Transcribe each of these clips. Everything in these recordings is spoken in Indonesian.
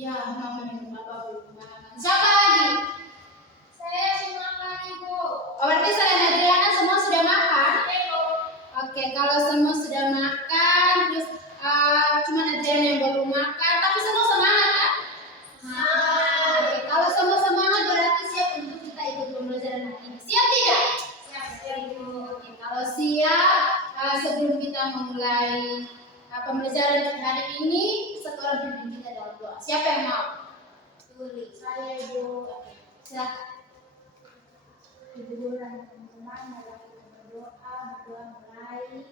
Ya, mama dan bapak belum makan. Siapa lagi? Saya sudah makan, Ibu. Oh, berarti selain Adriana semua sudah makan? Ibu. Oke, kalau semua sudah makan, terus cuma Adriana yang belum makan, tapi semua semangat kan? Oke, kalau semua semangat berarti siap untuk kita ikut pembelajaran hari ini. Siap tidak? Siap, Ibu. Oke, kalau siap, sebelum kita memulai pembelajaran hari ini, satu orang pimpin kita dalam doa. Siapa yang mau? Tulis. Saya, Ibu. Oke, silakan. Ibu guru dan teman-teman, mari kita berdoa mulai.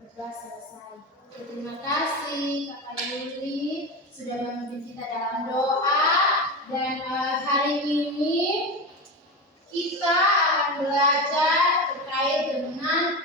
Berdoa selesai. Terima kasih Kakak Yuli sudah memimpin kita dalam doa, dan hari ini kita akan belajar terkait dengan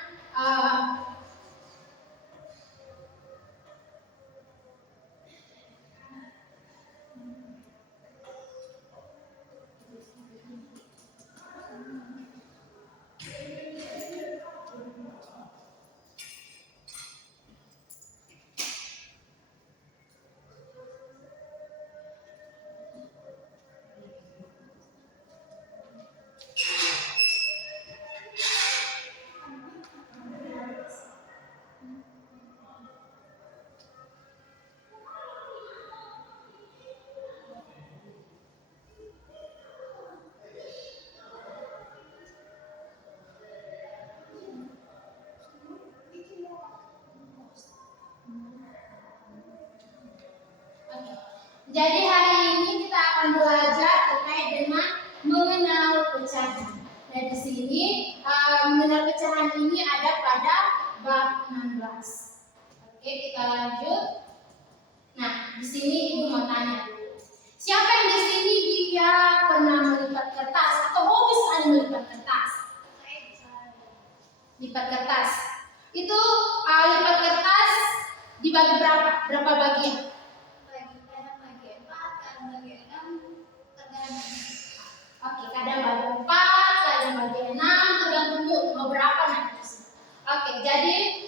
jadi hari ini kita akan belajar terkait dengan mengenal pecahan. Nah, di sini mengenal pecahan ini ada pada bab 16. Oke, kita lanjut. Nah, di sini Ibu mau tanya dulu. Siapa yang di sini dia pernah melipat kertas atau hobi sekali melipat kertas? Lipat kertas. Itu lipat kertas dibagi berapa? Berapa bagian? Oke, kadang bagi 4, kadang bagi 6, tergantung mau berapa nanti. Oke, jadi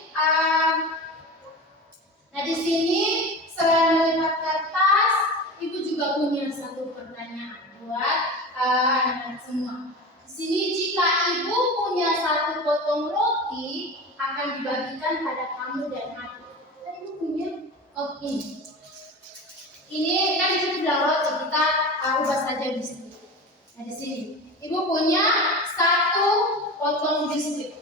nah di sini selain melipat kertas, Ibu juga punya satu pertanyaan buat anak-anak semua. Di sini jika Ibu punya satu potong roti akan dibagikan pada kamu dan aku. Dan Ibu punya ini. Ini kan itu bilang roti, kita ubah saja di sini. Nah di sini, Ibu punya satu potong biskuit.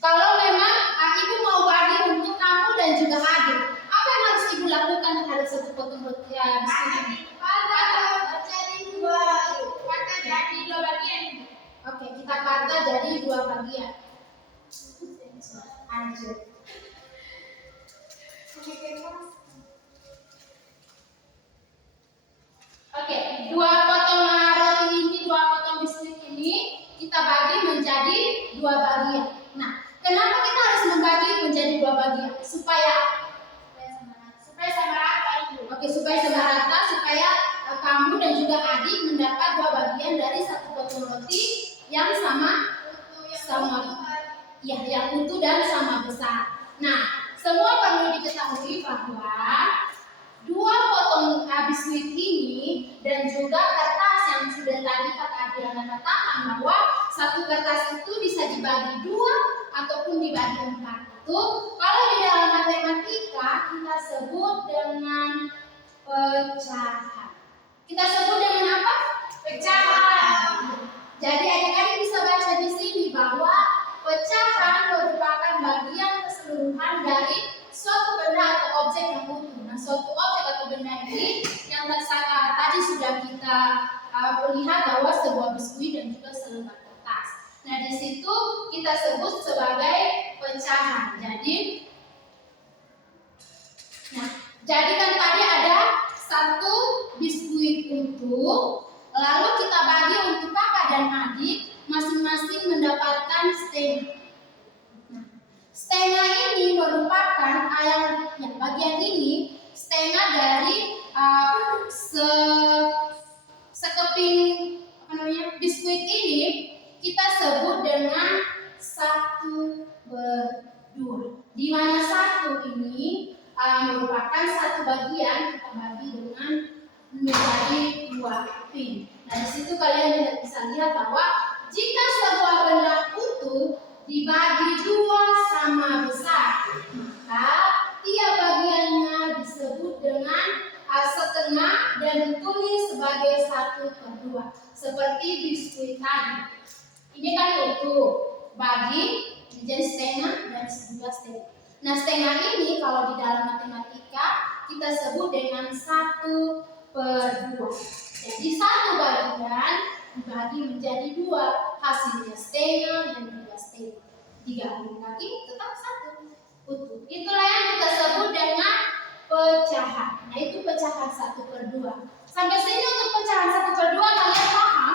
Kalau memang Ibu mau bagi untuk kamu dan juga adik, apa yang harus Ibu lakukan terhadap satu potong roti biskuit ini? Jadi dua bagian. Oke, kita kata jadi 2 bagian. Lanjut. Oke, 2 potong roti ini, 2 potong biskuit ini kita bagi menjadi 2 bagian. Nah, kenapa kita harus membagi menjadi 2 bagian? Supaya sama rata, Ibu. Oke, supaya sama rata, supaya kamu dan juga adik mendapat 2 bagian dari satu potong roti yang sama yang utuh dan sama besar. Nah, semua perlu diketahui bahwa 2 potong biskuit ini dan juga kertas yang sudah tadi Kak Adriana katakan bahwa satu kertas itu bisa dibagi 2 ataupun dibagi 4. Itu kalau di dalam matematika kita sebut dengan pecahan. Kita sebut dengan apa? Pecahan. Jadi adik-adik bisa baca di sini bahwa pecahan merupakan bagian keseluruhan dari suatu benda atau objek yang utuh. Nah, suatu objek atau benda ini yang tadi sudah kita lihat bahwa sebuah biskuit dan juga selembar kertas. Nah, di situ kita sebut sebagai pecahan. Jadi kan tadi ada satu biskuit utuh, lalu kita bagi untuk kakak dan adik, masing-masing mendapatkan setengah. Nah, setengah ini merupakan yang bagian ini setengah dari sekeping biskuit ini kita sebut dengan 1/2. Di mana 1 ini merupakan satu bagian kita bagi dengan menjadi 2 pin. Nah di situ kalian bisa lihat bahwa jika sebuah benda utuh dibagi 2 sama besar, maka tiap bagiannya disebut dengan setengah dan ditulis sebagai 1/2 seperti biskuit tadi. Ini kan utuh, bagi menjadi setengah dan juga setengah. Nah setengah ini kalau di dalam matematika kita sebut dengan 1/2. Jadi satu bagian dibagi menjadi 2, hasilnya setengah dan juga setengah. Digabung lagi tetap 1 utuh. Itulah yang kita sebut dengan pecahan. Nah itu pecahan 1/2. Sampai sini untuk pecahan 1/2 kalian paham?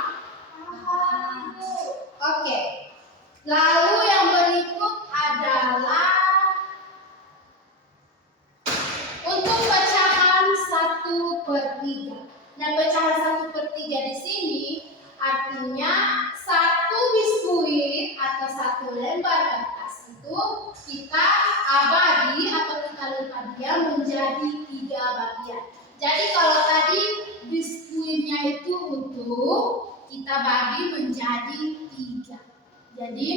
Paham. Oke. Lalu yang berikut adalah untuk pecahan 1/3. Nah pecahan 1/3 di sini artinya 1 biskuit atau 1 lembar kertas itu kita bagi atau kita lipat dia menjadi 3 bagian. Jadi kalau tadi biskuitnya itu utuh, kita bagi menjadi 3. Jadi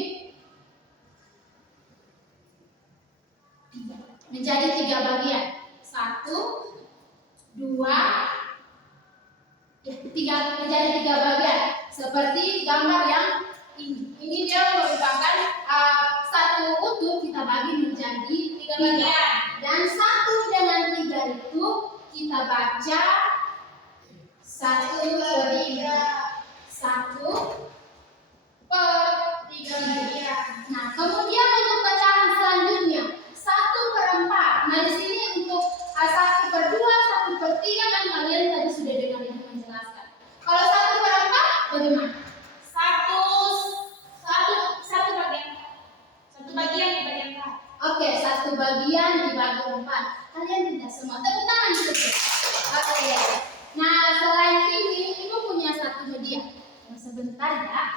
menjadi 3 bagian. 1, 2, 3 menjadi 3 bagian. Seperti gambar yang ini. Ini dia merupakan 1 utuh kita bagi menjadi 3 bagian. Dan 1 dengan 3 itu kita baca 1/3. 1/3. Nah, kemudian untuk pecahan selanjutnya 1/4. Nah, di sini untuk 1/2, 1/3 kan kalian tadi sudah dengar ibu menjelaskan. Kalau 1/4 bagaimana? Satu bagian. Satu bagian dibagi 4. Oke, 1 bagian dibagi 4. Kalian tidak semua tepuk tangan dulu. Oke. Nah, selain ini ibu punya satu hadiah. Sebentar ya.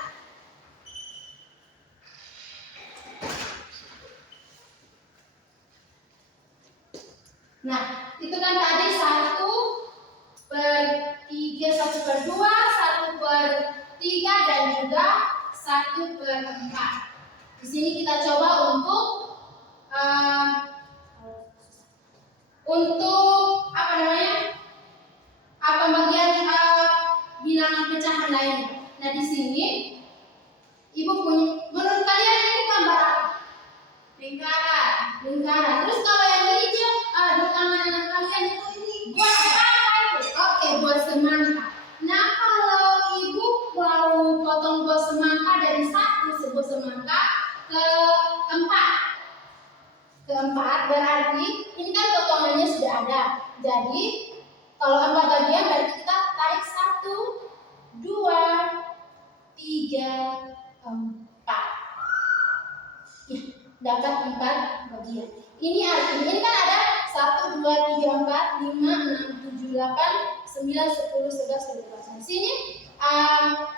Nah, itu kan tadi 1/3, 1/2, 1/3 dan juga 1/4. Di sini kita coba untuk apa namanya? Pembagian bilangan pecahan lainnya. Nah, di sini ibu punya, menurut kalian ini gambar apa? Lingkaran. Terus kalau yang hijau di tangan kalian itu ini buat apa itu? Oke, buat semangka. Nah, kalau ibu mau potong buah semangka dari sebuah semangka ke 4 berarti ini kan potongannya sudah ada. Jadi kalau 4 bagian berarti kita tarik 1, 2, 3, 4. Ya, dapat 4 bagian. Ini artinya ini kan ada 1, 2, 3, 4, 5, 6, 7, 8, 9, 10, 11, 12. Di sini kalau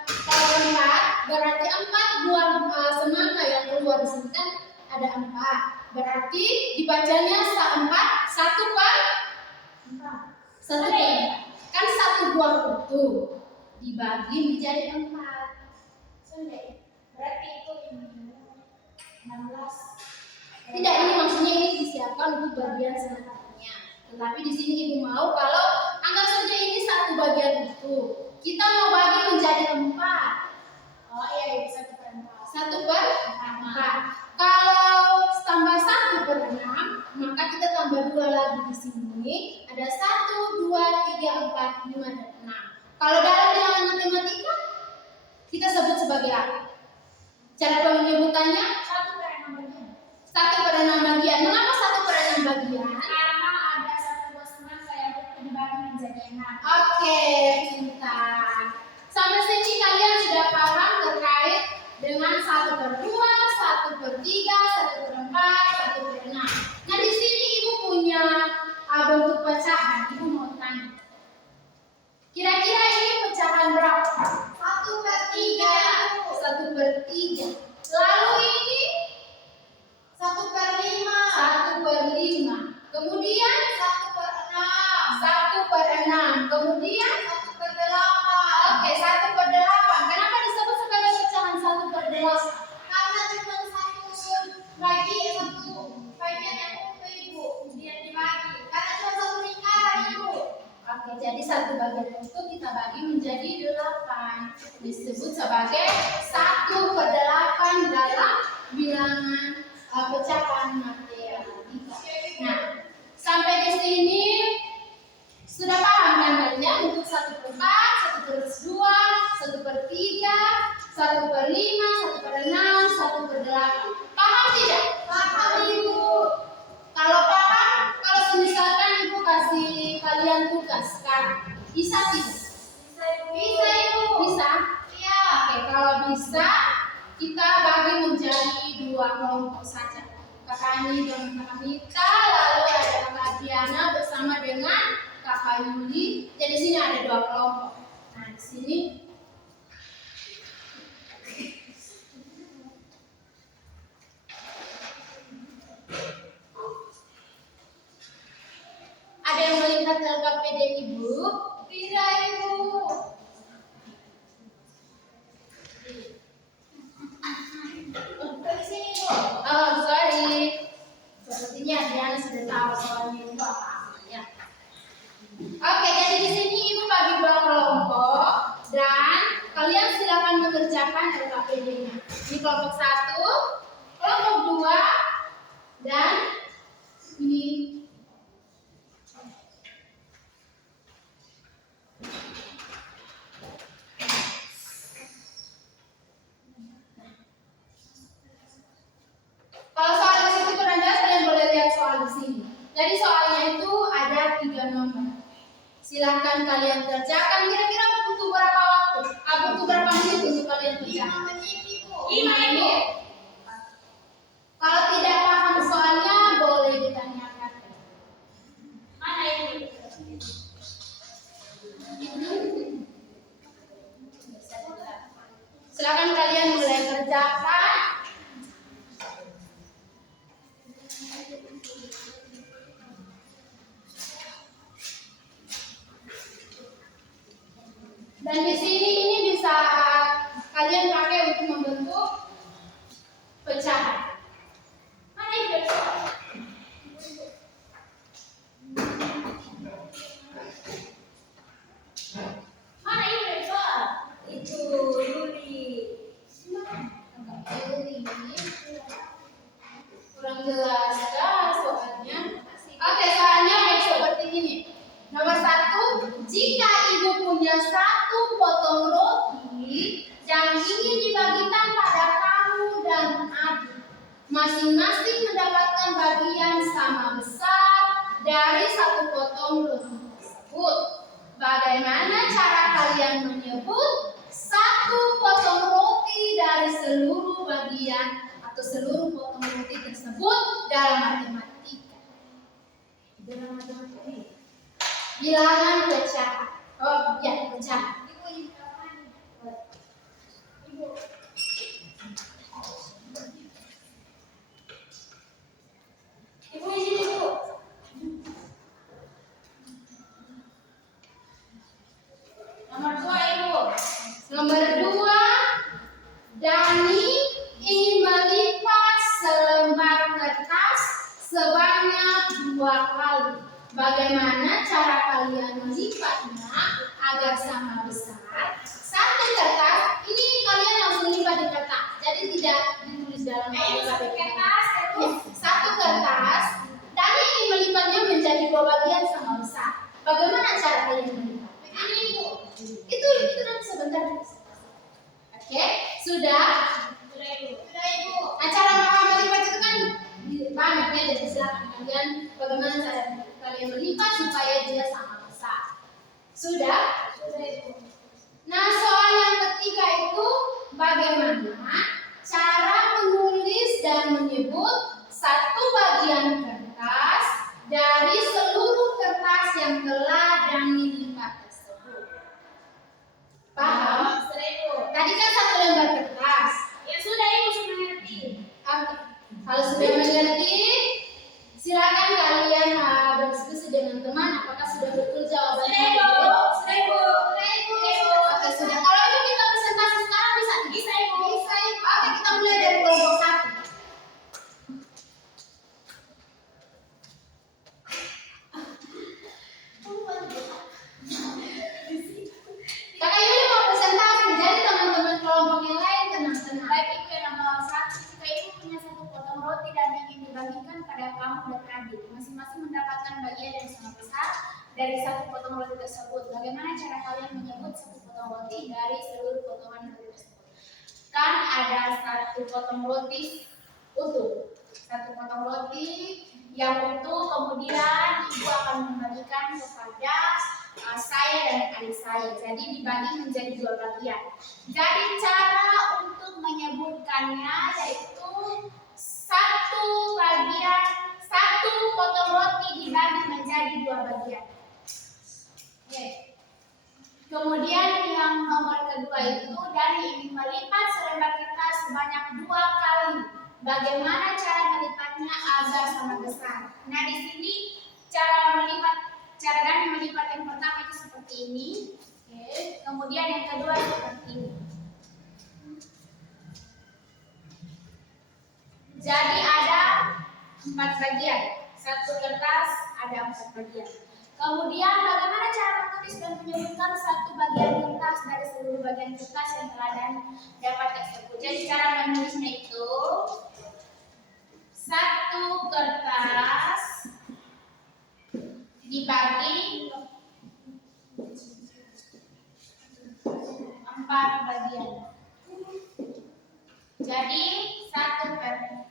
4 berarti 4 buah semangka yang keluar di sini kan ada 4. Berarti dibacanya 1/4. 1/4. Kan 1 buah utuh dibagi menjadi 4. Berarti itu 16. Tidak, ini maksudnya ini disiapkan untuk bagian selanjutnya. Tetapi di sini ibu mau kalau anggap saja ini 1 bagian utuh, kita mau bagi menjadi 4. Oh iya, bisa 1/4. 1/4. Kalau tambah 1/6, maka kita tambah 2 lagi di sini. Ada 1, 2, 3, 4, 5, dan 6. Kalau dalam bilangan matematika kita sebut sebagai apa? Cara penyebutannya 1/6 bagian. 1/6 bagian. Mengapa 1/6 bagian? Karena ada 1 buah semangka yang dibagi menjadi 6. Oke, pintar. Sampai sini kalian sudah paham terkait dengan 1/2, 1/3, 1/4, 1/6. Nah, di sini ibu punya bentuk pecahan. Ibu mau tanya. Kira-kira ini pecahan berapa? 1/3. 1/3. Lalu ini 1/5. 1/5. Jadi satu bagian itu kita bagi menjadi 8. Disebut sebagai 1/8 dalam bilangan pecahan matematika. Nah, sampai di sini sudah paham kan kalian untuk 1/4, 1/2, 1/3, 1/5, 1/6, 1/8. Paham tidak? Paham Ibu. Kalau paham, kalau misalkan Ibu kasih kalian tugas sekarang, bisa tidak? Bisa Ibu. Bisa? Iya. Oke, kalau bisa kita bagi menjadi 2 kelompok saja. Kakak Ani dan Kakak Mita, lalu ada Kakak Diana bersama dengan Kakak Yuli. Jadi sini ada 2 kelompok. Nah, di sini ada yang melihat LKPD Ibu? Tidak Ibu. Di sini Ibu. Oh, sorry. Sepertinya Diana sudah tahu soalnya itu apa ya. Oke, jadi di sini Ibu bagi 2 kelompok dan kalian silakan mengerjakan LKPD-nya. Ini kelompok 1, kelompok 2, dan ini kalau soal di situ kurang jelas, kalian boleh lihat soal di sini. Jadi soalnya itu ada 3 nomor. Silahkan kalian kerjakan. Kira-kira butuh berapa waktu? Butuh berapa menit untuk kalian kerjakan? 5 menit. Kalau tidak paham soalnya boleh ditanyakan. Mana ini? Silahkan kalian mulai kerjakan. Dan di sini ini bisa kalian pakai untuk membentuk pecahan. Mana itu? Mana itu? Itu Yuli. Kurang jelas kah soalnya? Oke, soalnya seperti ini. Nomor 1, jika Ibu punya 1 potong roti yang ingin dibagikan pada kamu dan adik, masing-masing mendapatkan bagian sama besar dari 1 potong roti tersebut. Bagaimana cara kalian menyebut 1 potong roti dari seluruh bagian atau seluruh potong roti tersebut dalam matematika? Dalam matematika. Bilangan pecahan. Oh, ya, pecahan. Ibu izin Ibu. Nomor 2 Ibu. Nomor 2, Dani ingin melipat selembar kertas sebanyak 2 kali. Bagaimana cara kalian melipatnya agar sama besar? 1 kertas, ini kalian langsung lipat di kertas, jadi tidak ditulis dalam kertas. 1 kertas, dan ingin melipatnya menjadi 2 bagian sama besar. Bagaimana cara kalian melipat? Ini Ibu. Itu nanti sebentar. Oke, sudah. Sudah Ibu. Nah, cara melipat itu kan banyak ya, jadi silakan kalian bagaimana cara kalian melipat supaya dia sama besar. Sudah? Sudah Ibu. Nah, soal yang ketiga itu bagaimana cara menulis dan menyebut 1 bagian kertas dari seluruh kertas yang telah Dani lipat tersebut. Paham? Sudah Ibu. Tadi kan 1 lembar kertas. Ya sudah Ibu, sudah mengerti. Oke. Kalau sudah mengerti, silakan kalian berdiskusi dengan teman apakah sudah betul jawabannya. Sudah Ibu. Oke, sudah. Kalau Ibu kita presentasi sekarang bisa? Bisa Ibu. Oke, kita mulai dari kelompok 1. berlaku adil. Masing-masing mendapatkan bagian yang sangat besar dari satu potong roti tersebut. Bagaimana cara kalian menyebut satu potong roti dari seluruh potongan roti tersebut? Kan ada satu potong roti utuh, satu potong roti yang utuh, kemudian ibu akan membagikan kepada saya dan adik saya. Jadi dibagi menjadi dua bagian. Jadi cara untuk menyebutkannya yaitu satu potong roti dibagi menjadi dua bagian. Oke. Kemudian yang nomor kedua itu dari ingin melipat selembar kertas sebanyak 2 kali. Bagaimana cara melipatnya agar sama besar? Nah, di sini cara Dani melipat yang pertama itu seperti ini. Oke. Kemudian yang kedua seperti ini. Jadi ada 4 bagian. Satu kertas ada 4 bagian. Kemudian bagaimana cara menulis dan menyebutkan satu bagian kertas dari seluruh bagian kertas yang telah Dani dapat tersebut? Jadi cara menulisnya itu satu kertas dibagi 4 bagian. Jadi 1/4.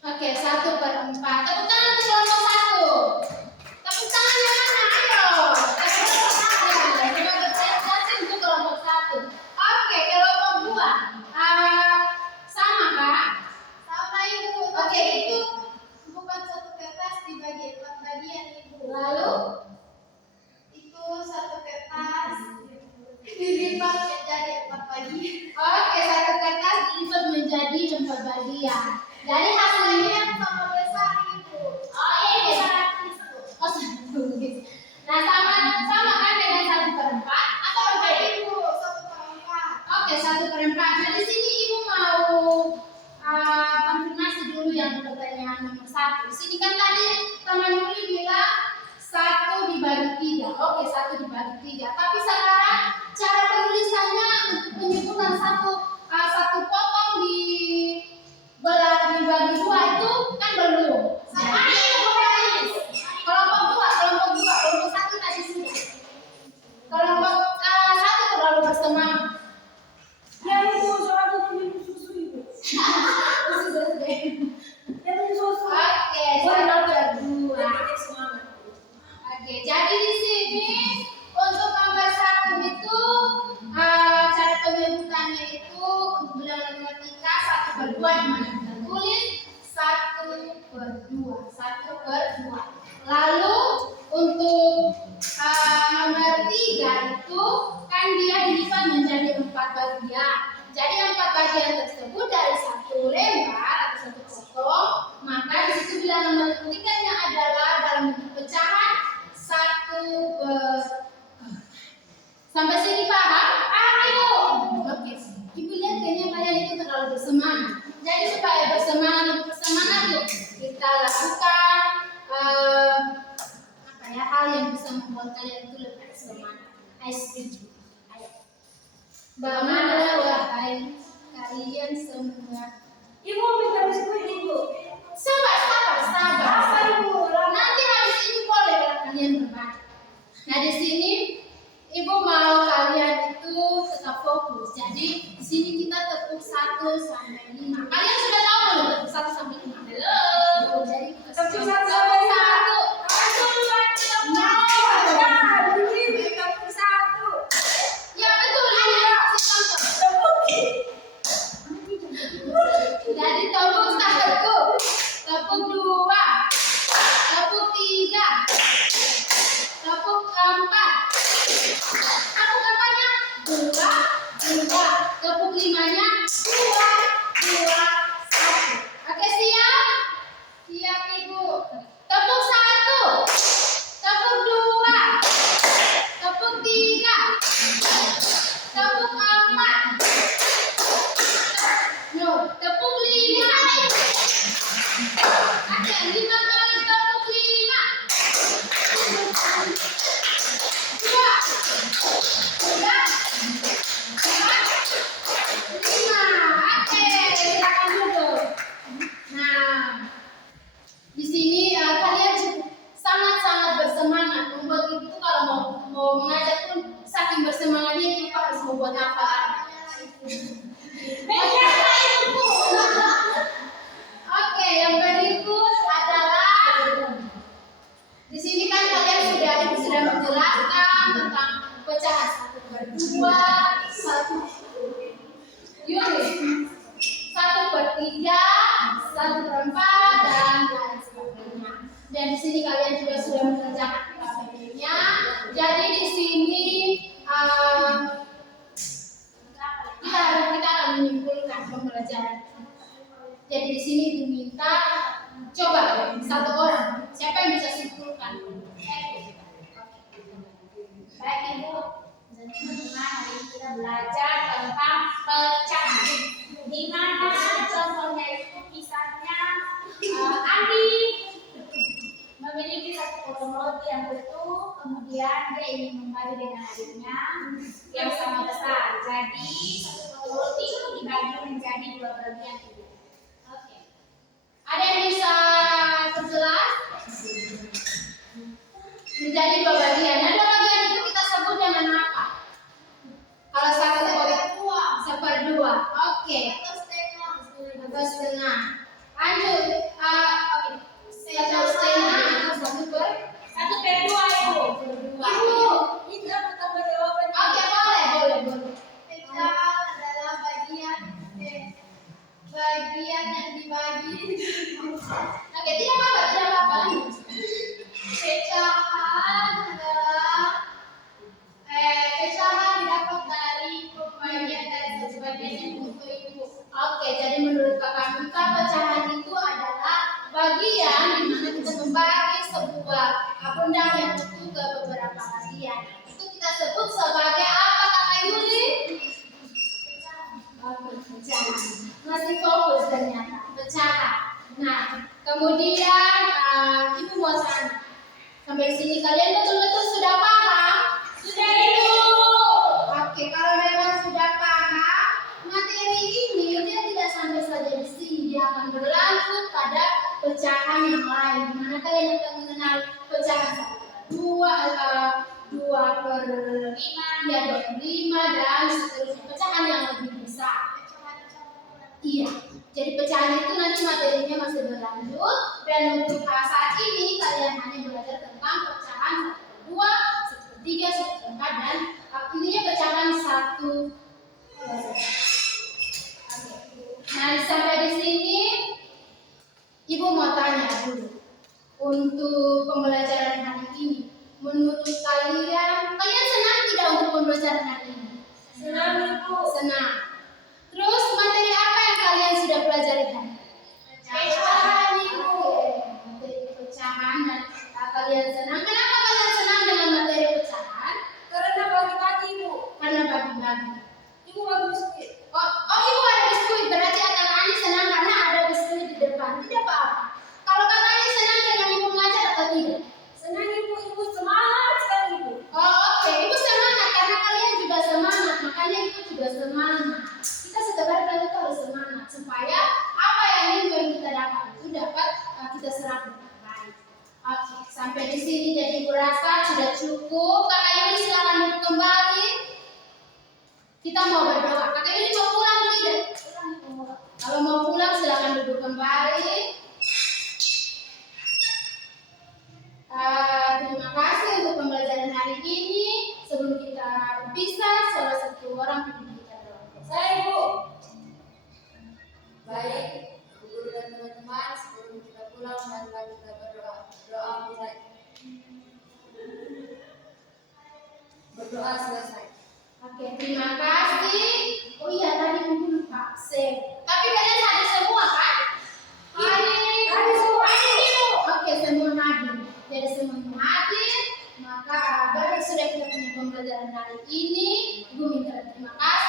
Oke, 1/4. Tepuk tangan untuk kelompok 1. Tepuk tangan yang mana? Ayo. Coba berprestasi untuk kelompok 1. Oke, kelompok 2. Sama Kak? Sama Ibu. Oke, Itu bukan satu kertas dibagi 4 bagian Ibu. lalu Itu satu kertas dilipat menjadi 4 bagian. oke, satu kertas dilipat menjadi 4 bagian. Jadi hasilnya Yang sama besar Ibu. ini oh, 1. Nah, sama kan dengan 1/4 atau berbeda? Ibu 1/4. Oke, 1/4. Nah, di sini Ibu mau konfirmasi dulu yang pertanyaan nomor 1. Di sini kan tadi teman Yuli bilang 1 dibagi 3. Oke, 1 dibagi 3. Tapi sekarang cara penulisannya untuk penyebutan satu potong dibagi 2 itu kan belum. Sama Ibu tulis. Kelompok 1 tadi sudah. Kelompok 1 terlalu bersemangat. Ya Ibu, soalnya minum susu Ibu. Ya minum susu. Oke, Boleh nanti ya. kedua. Semangat. Oke, jadi di sini untuk nomor 1 itu cara penyebutannya itu untuk bilangan matematika 1/2 di mana kita tulis 1/2, 1/2. Lalu untuk nomor 3 itu kan dia dilipat menjadi 4 bagian. Jadi 4 bagian tersebut dari satu lembar atau satu potong, maka di situ bilangan matematikanya adalah dalam bentuk pecahan 1/. Sampai sini paham? Paham Ibu? Oke. Ibu lihat kayaknya kalian itu terlalu bersemangat. Jadi supaya bersemangat yuk kita lakukan hal yang bisa membuat kalian itu lebih bersemangat. Ayo setuju. Ayo. Bagaimana wahai kalian semua? Ibu minta biskuit Ibu. Sabar. Apa Ibu? Nanti habis ini boleh kalian berbagi. Nah, di sini Ibu mau kalian itu tetap fokus. Jadi di sini kita tepuk 1 sampai 5. Kalian sudah tahu belum tepuk 1 sampai 5? Belum. Jadi kita Tepuk 1 tepuk sampai 5. 1. Ya betul. Jadi tepuk 1, tepuk 2, tepuk 3, tepuk 4. Tepuk berapanya? 2. Tepuk 5-nya 2, 1. Oke, siap? Siap Ibu. Tepuk 1, tepuk 2, tepuk 3, tepuk 4. No, tepuk 5. Oke, 5 kali tepuk 5. 2, 3, 4, 5. Oke, silakan duduk. Nah, Dan di sini kalian juga sudah mengerjakan KPD-nya. Jadi di sini kita akan menyimpulkan pembelajaran. Jadi di sini Ibu minta coba satu orang. Siapa yang bisa simpulkan? Baik Ibu, dan teman-teman, hari ini kita belajar tentang pecahan. Di mana contohnya itu misalnya Andi memiliki satu potong roti yang utuh, kemudian dia ingin membagi dengan adiknya yang sama besar. Jadi satu potong roti itu dibagi menjadi dua bagian. Oke. Ada yang bisa perjelas? Menjadi dua bagian. Nah, dua bagian itu kita sebut dengan apa? Kalau satu seperdua. Oke. Atau setengah. Lanjut. Oke. Satu setengah atau satu per dua Ibu. Ibu, ini apa tambah jawaban? Oke, boleh. Pecahan adalah bagian yang dibagi. Oke, tidak apa-apa. Pecahan didapat dari pembagian dari satu bagian yang untuk ibu. Oke, jadi menurut Kakak Mika, pecahan itu adalah bagian di mana kita membagi sebuah benda yang utuh ke beberapa bagian. Itu kita sebut sebagai apa, Kakak Yuli? Oke, pecahan. Masih fokus ternyata, pecahan. Nah, kemudian Ibu mau tanya. Sampai sini kalian betul-betul sudah paham? Sudah Ibu. Oke, kalau memang sudah paham, materi ini dia tidak sampai saja di sini, dia akan berlanjut pada pecahan yang lain. Di mana kalian akan mengenal pecahan 2/5 dan seterusnya, pecahan yang lebih besar. Iya, jadi pecahan itu nanti materinya masih berlanjut. Dan untuk saat ini kalian hanya belajar tentang pecahan 1/2, 1/3, 1/4 dan ininya pecahan 1. Nah, sampai di sini Ibu mau tanya dulu. Untuk pembelajaran hari ini, menurut kalian senang tidak untuk pembelajaran hari ini? Senang Ibu. Senang. Terus materi apa yang kalian sudah pelajari hari? Pecahan Ibu. Materi pecahan dan kalian senang. Kenapa kalian senang dengan materi pecahan? Karena bagi-bagi Ibu. Karena bagi-bagi. Ibu bagi biskuit. Oh, Ibu ada biskuit, berarti Kakak Ani senang karena ada biskuit di depan. Tidak apa-apa. Kalau Kakak Ani senang dengan Ibu mengajar atau tidak? Senang Ibu, Ibu semangat sekali Ibu. Oh, oke. Ibu semangat karena kalian juga semangat, makanya Ibu juga semangat. Kita setiap hari itu harus semangat supaya apa yang kita dapat itu dapat kita serap dengan baik. Oke, sampai di sini jadi Ibu rasa sudah cukup. Kakak Yuli silakan duduk kembali. Kita mau berdoa. Kakak Yuli mau pulang tidak? Kalau mau pulang silakan duduk kembali. Terima kasih untuk pembelajaran hari ini. Sebelum kita berpisah, salah satu orang pimpin kita doa. Saya Ibu. Baik, guru dan teman-teman, sebelum kita pulang, marilah kita berdoa. Doa mulai. Berdoa selesai. Oke, terima kasih. Oh iya, tadi mungkin lupa. Tapi kalian hadir semua kan? Hadir semua. Oke, semua hadir. Jadi semuanya hadir. Maka sudah kita punya pembelajaran hari ini. Ibu minta terima kasih.